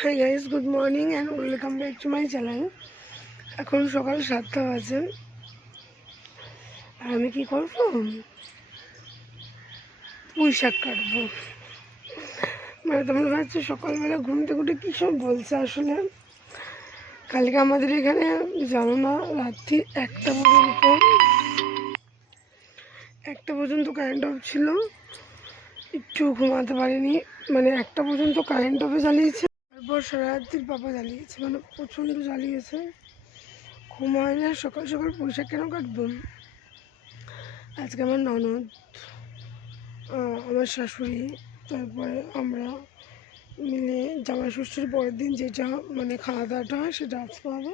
Hi guys, good morning and welcome back to my channel. এখন সকাল 7টা বাজে আর আমি কি করবো, পুঁই শাক কাটবো। মানে তোমরা ভাবছো সকালবেলা ঘুম থেকে উঠে কী সব বলছে। আসলে কালকে আমাদের এখানে জানো না, রাত্রি একটা পর্যন্ত কারেন্ট অফ ছিল। একটু ঘুমাতে পারিনি, মানে 1টা পর্যন্ত কারেন্ট অফে জ্বালিয়েছে। তারপর সারা রাত্রির পাপা জ্বালিয়েছে, মানে প্রচণ্ড জ্বালিয়েছে। ঘুম হয় না, সকাল সকাল পুঁই শাক কেন কাটবো। আজকে আমার ননদ, আমার শাশুড়ি, তারপরে আমরা মিলে জামাই ষষ্ঠীর পরের দিন যেটা মানে খাওয়া দাওয়াটা হয় সেটা আজকে হবে।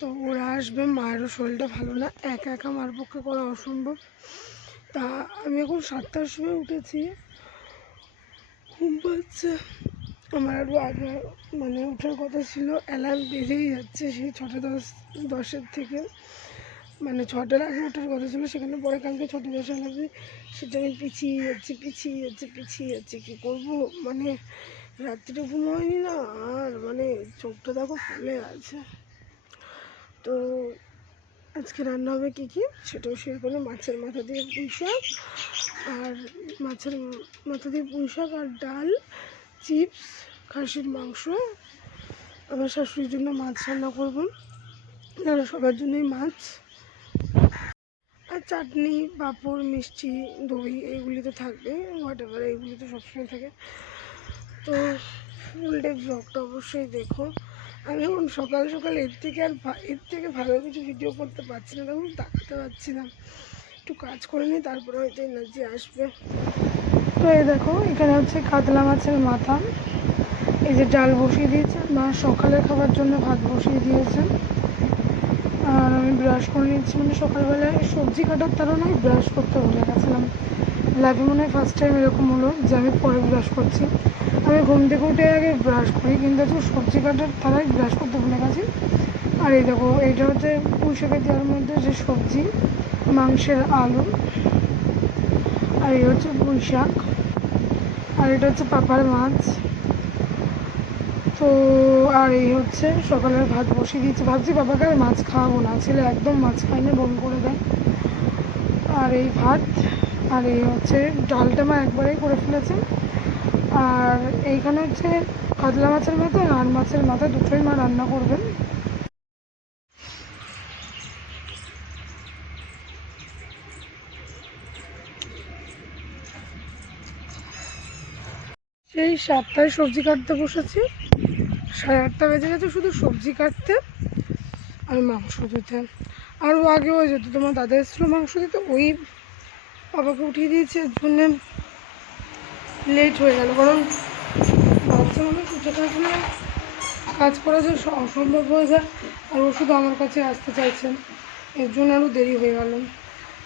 তো ওরা আসবে, মায়েরও শরীরটা ভালো না, একা একা মার পক্ষে করা অসম্ভব। তা আমি এখন 7টার সময় উঠেছি, ঘুম পাচ্ছে। আমার আরও আগে মানে ওঠার কথা ছিল, অ্যালার্ম বেজেই যাচ্ছে সেই 6:10 থেকে, মানে 6টার আগে ওঠার কথা ছিল। সেখানে পরে কালকে 6:10 অ্যালার্মে সেটা আমি পিছিয়ে যাচ্ছি। কী করবো, মানে রাত্রিটা ঘুম হয়নি না, আর মানে চোখটা দেখো ফুলে আছে। তো আজকে রান্না হবে কী কী সেটাও শেয়ার করলে। মাছের মাথা দিয়ে পুঁই শাক আর ডাল, চিপস, খাসির মাংস। আমার শাশুড়ির জন্য মাছ রান্না করবো, আর সবার জন্যই মাছ, আর চাটনি, পাঁপড়, মিষ্টি, দই এইগুলি তো থাকবে, হোয়াটএভার এইগুলি তো সবসময় থাকে। তো ফুল ডে ব্লগটা অবশ্যই দেখো। আমি এখন সকাল সকাল এর থেকে ভালো কিছু ভিডিও করতে পারছি না, তখন তাকাতে পারছি না। একটু কাজ করে নিই, তারপরে হয়তো এনার্জি আসবে। তো এই দেখো, এখানে হচ্ছে কাতলা মাছের মাথা, এই যে ডাল বসিয়ে দিয়েছে মা, সকালে খাবার জন্য ভাত বসিয়ে দিয়েছে। আর আমি ব্রাশ করে নিচ্ছি, মানে সকালবেলায় সবজি কাটার তাড়নায় ব্রাশ করতে ভুলে গেছিলাম। লাইফে মনে হয় ফার্স্ট টাইম এরকম হলো যে আমি পরে ব্রাশ করছি। আমি ঘুম থেকে উঠে আগে ব্রাশ করি, কিন্তু আজকে সবজি কাটার তাড়ায় ব্রাশ করতে ভুলে গেছি। আর এই দেখো, এইটা হচ্ছে পুঁই শাকের দেওয়ার মধ্যে যে সবজি, মাংসের আলু, আর এই হচ্ছে পুঁই শাক, আর এটা হচ্ছে পাপার মাছ। তো আর এই হচ্ছে সকালের ভাত বসিয়ে দিয়েছি। ভাবছি বাবাকে আর মাছ খাওয়াবো না, ছেলে একদম মাছ খায় না, বমি করে দেয়। আর এই ভাত, আর এই হচ্ছে ডালটা মা একবারেই করে ফেলেছে। আর এইখানে হচ্ছে কাতলা মাছের মাথা আর মাছের মাথা দুটোই মা রান্না করবেন। সেই 7টায় সবজি কাটতে বসেছি, 8:30 বেজে গেছে শুধু সবজি কাটতে আর মাংস দিতে। আরও আগে হয়ে যেত, তোমার দাদা এসেছিলো মাংস দিতে, ওই বাবাকে উঠিয়ে দিয়েছে, এর জন্যে লেট হয়ে গেল। কারণ বাচ্চা মানুষ উঠে থাকলে কাজ করা যে অসম্ভব হয়ে যায়, আর ও শুধু আমার কাছে আসতে চাইছেন, এর জন্য আরও দেরি হয়ে গেল।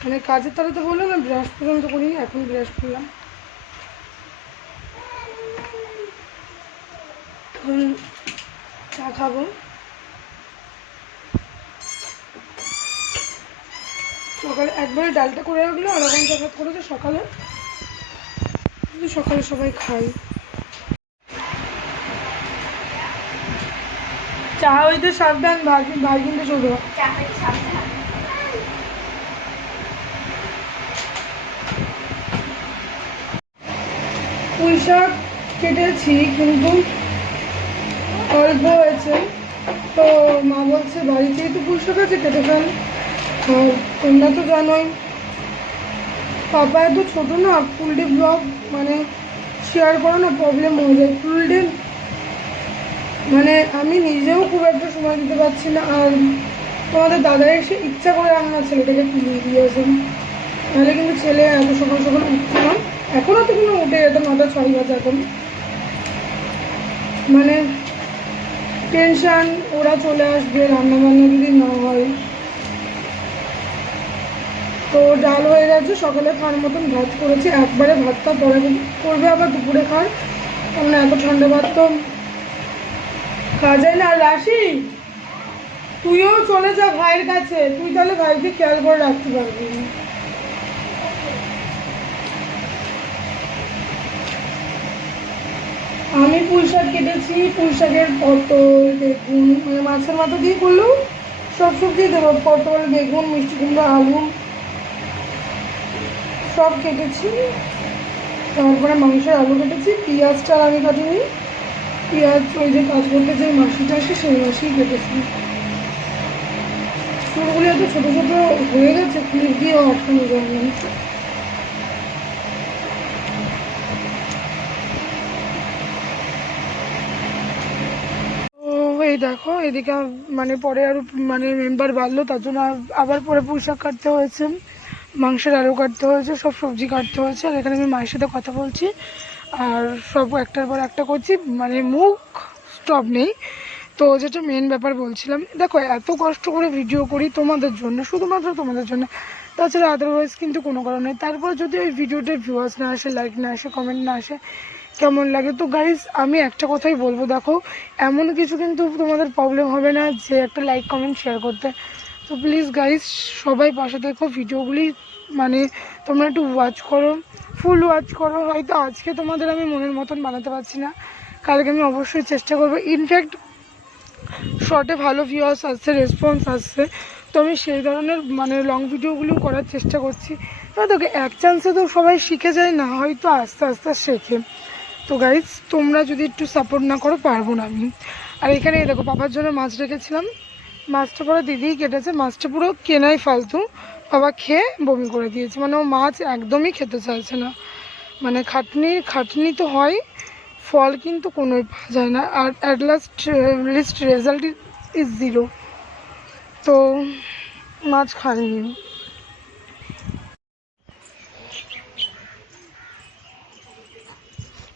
মানে কাজের তাড়াতে বললাম না, ব্রাশ পর্যন্ত করিনি, এখন ব্রাশ করলাম। এখন চা খাবো। সকালে একবারে ডালটা করে রাখলো, আর এখন চাপাত করেছে সকালে, কিন্তু সকালে সবাই খাই। চা হইতে সাবধান, ভাই কিন্তু চলবে। পুঁই শাক কেটেছি কিন্তু অল্প হয়েছে, তো মা বলছে বাড়িতেই তো পুঁই শাক আছে, কেটে ফেল। আর তোমরা তো জানোই পাপা এত ছোটো না, ফুল ডে ব্লগ মানে শেয়ার করো না প্রবলেম হয়ে যায়। ফুল ডে মানে আমি নিজেও খুব একটা সময় দিতে পারছি না, আর তোমাদের দাদা এসে ইচ্ছা করে রান্না ছেলেটাকে তুলিয়ে দিয়েছেন, নাহলে কিন্তু ছেলে এত সকাল সকাল উঠতো না। এখনও তো কোনো উঠে যেত 9টা 6 বাজে। এখন মানে টেনশান, ওরা চলে আসবে, রান্নাবান্না যদি না হয়। তো ডাল হয়ে গেছে, সকালে খাওয়ার মতন ভাত করেছি, একবারে ভাতটা পরে করবে, আবার দুপুরে খাওয়ার, কারণ এত ঠান্ডা ভাত তো খাওয়া যায় না। আর রাশি, তুইও চলে যা ভাইয়ের কাছে, তুই তাহলে ভাইকে খেয়াল করে রাখতে পারবি। আমি পুঁই শাক কেটেছি, পুঁই শাকের পটল, বেগুন, মানে মাছের মাথা দিয়ে করলেও সব সবজি দেবো, পটল, বেগুন, মিষ্টি কুমড়া, আলু সব কেটেছি। তারপরে মাংসের আলু কেটেছি, পেঁয়াজটা আমি কাটিনি, পেঁয়াজ ওই যে কাজ করতে যে মাসিটা আসে সেই মাসিই কেটেছি। চুলগুলি এত ছোটো ছোটো হয়ে গেছে, ক্লিপ দিয়েও আটকানো যায় না। এই দেখো এদিকে মানে পরে আরও মানে মেম্বার বাড়লো, তার জন্য আবার পরে পুঁই শাক কাটতে হয়েছে, মাংসের আলু কাটতে হয়েছে, সব সবজি কাটতে হয়েছে। আর এখানে আমি মায়ের সাথে কথা বলছি আর সব একটার পর একটা করছি, মানে মুখ স্টপ নেই। তো যেটা মেন ব্যাপার বলছিলাম, দেখো এত কষ্ট করে ভিডিও করি তোমাদের জন্য, শুধুমাত্র তোমাদের জন্য, তাছাড়া আদারওয়াইজ কিন্তু কোনো কারণ নেই। তারপর যদি ওই ভিডিওতে ভিউয়ার্স না আসে, লাইক না আসে, কমেন্ট না আসে, কেমন লাগে? তো গাইজ আমি একটা কথাই বলবো, দেখো এমন কিছু কিন্তু তোমাদের প্রবলেম হবে না যে একটা লাইক কমেন্ট শেয়ার করতে। তো প্লিজ গাইজ সবাই পাশে দেখো, ভিডিওগুলি মানে তোমরা একটু ওয়াচ করো, ফুল ওয়াচ করো। হয়তো আজকে তোমাদের আমি মনের মতন বানাতে পারছি না, কালকে আমি অবশ্যই চেষ্টা করবো। ইনফ্যাক্ট শর্টে ভালো ভিউয়ার্স আসছে, রেসপন্স আসছে, তো আমি সেই ধরনের মানে লং ভিডিওগুলো করার চেষ্টা করছি। এবার দেখো এক চান্সে তো সবাই শিখে যায় না, হয়তো আস্তে আস্তে শেখে। তো গাইজ তোমরা যদি একটু সাপোর্ট না করো পারবো না আমি। আর এখানে দেখো বাবার জন্য মাছ রেখেছিলাম, মাছটা পুরো দিদিই কেটেছে, মাছটা পুরো কেনাই ফালতু, বাবা খেয়ে বমি করে দিয়েছে, মানে ও মাছ একদমই খেতে চাইছে না। মানে খাটনি তো হয়, ফল কিন্তু কোনোই পাওয়া যায় না। আর অ্যাট লিস্ট রেজাল্ট ইজ 0। তো মাছ খাইনি।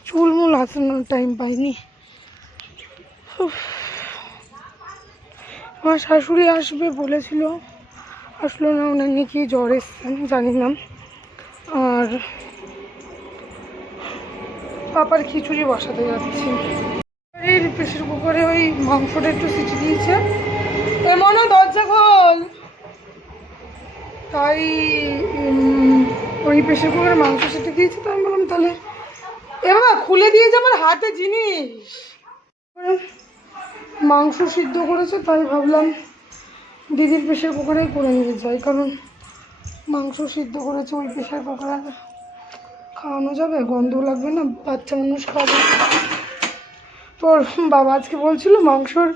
চুলমুল আসানোর টাইম পাইনি। আমার শাশুড়ি আসবে বলেছিল, আসলো না, ওনার নাকি জ্বর এসছেন জানি না। আর পাপার খিচুড়ি বসাতে যাচ্ছি। এর প্রেশার কুকারে ওই মাংসটা একটু সিটি দিয়েছে, এমনও দরজা খোল, তাই ওই প্রেশার কুকারে মাংস সিটি দিয়েছে। তো আমি বললাম তাহলে এবার খুলে দিয়েছে আমার হাতে জিনিস, মাংস সিদ্ধ করেছে, তাই ভাবলাম দিদির প্রেশার কুকারেই করে নিয়ে যাই, কারণ মাংস সিদ্ধ করেছে ওই প্রেশার কুকারে খাওয়ানো যাবে, গন্ধ লাগবে না, বাচ্চা মানুষ খাবে। তোর বাবা আজকে বলছিল মাংসর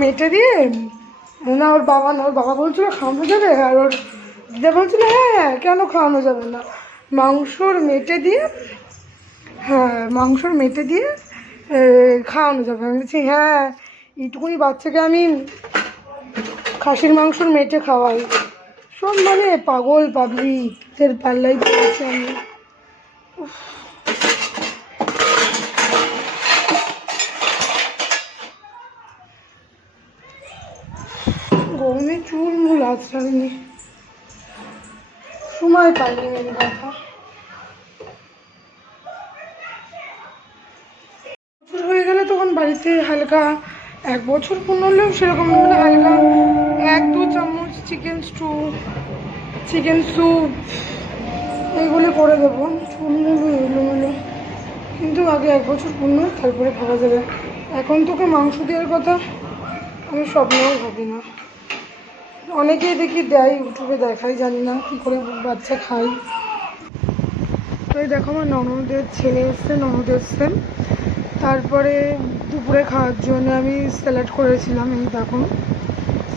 মেটে দিয়ে, না ওর বাবা না, ওর বাবা বলছিল খাওয়ানো যাবে, আর ওর দিদা বলছিল হ্যাঁ কেন খাওয়ানো যাবে না, মাংসর মেটে দিয়ে, হ্যাঁ মাংসর মেটে দিয়ে খাওয়ানো যাবে। আমি বলছি হ্যাঁ, এইটুকুনি বাচ্চাকে আমি খাসির মাংসর মেটে খাওয়াই। সব মানে পাগল পাবলিকদের পাল্লাই পড়েছে আমি। গরমে চুল মুল আঁচড়াইনি, সময় পাইনি মেন কথা। বছর হয়ে গেলে তখন বাড়িতে হালকা, 1 বছর পূর্ণ হলেও সেরকম মানে হালকা 1-2 চামচ চিকেন স্টু, চিকেন স্যুপ এইগুলো করে দেবো, চুলমুল এলোমেলো। কিন্তু আগে 1 বছর পূর্ণ তারপরে ভাবা যাবে। এখন তোকে মাংস দেওয়ার কথা আমি স্বপ্নেও ভাবি না। অনেকেই দেখি দেয়, ইউটিউবে দেখাই, জানি না কী করে বাচ্চা খাই। তো এই দেখো আমার ননদের ছেলে এসছে, ননদ এসছেন। তারপরে দুপুরে খাওয়ার জন্য আমি স্যালাড করেছিলাম, এই দেখুন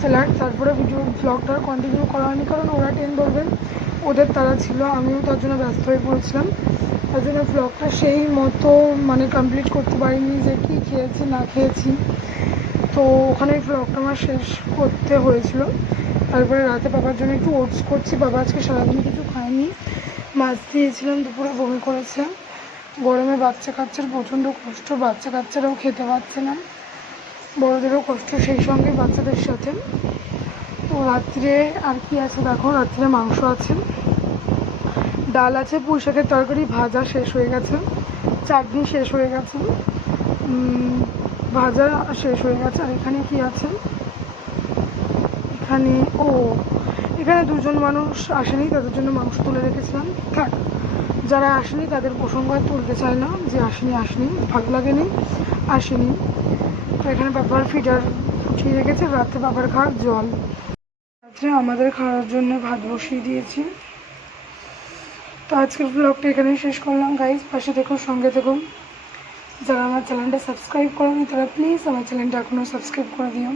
স্যালাড। তারপরে ভিডিও ব্লগটা কন্টিনিউ করা হয়নি, কারণ ওরা 10 বলবেন, ওদের তারা ছিল, আমিও তার জন্য ব্যস্ত হয়ে পড়েছিলাম, তার জন্য ব্লগটা সেই মতো মানে কমপ্লিট করতে পারিনি যে কী খেয়েছি না খেয়েছি। তো ওখানে ব্লগটা আমার শেষ করতে হয়েছিল। তারপরে রাতে বাবার জন্য একটু ওটস করছি, বাবা আজকে সারাদিন কিছু খায়নি, মাছ দিয়েছিলাম, দুপুরে বমি করেছে। গরমে বাচ্চা কাচ্চার প্রচণ্ড কষ্ট, বাচ্চা কাচ্চারাও খেতে পারছে না, বড়োদেরও কষ্ট সেই সঙ্গে বাচ্চাদের সাথে। তো রাত্রে আর কি আছে দেখো, রাত্রে মাংস আছে, ডাল আছে, পুঁই শাকের তরকারি ভাজা শেষ হয়ে গেছে, চাটনি শেষ হয়ে গেছে, ভাজা শেষ হয়ে গেছে। আর এখানে কি আছে, এখানে এখানে 2জন মানুষ আসেনি, তাদের জন্য মাংস তুলে রেখেছিলাম, থাক যারা আসেনি তাদের প্রসঙ্গ আর তুলতে চায় না, যে আসেনি ভালো লাগেনি, আসেনি। তো এখানে বাবার ফিডার ফুটিয়ে রেখেছে, রাত্রে বাবার খাওয়ার জল, রাত্রে আমাদের খাওয়ার জন্য ভাত বসিয়ে দিয়েছি। তো আজকের ব্লগটা এখানেই শেষ করলাম গাইজ। পাশে দেখো, সঙ্গে দেখো। যারা আমার চ্যানেলটা সাবস্ক্রাইব করেনি তারা প্লিজ আমার চ্যানেলটা এখনও সাবস্ক্রাইব করে দিও।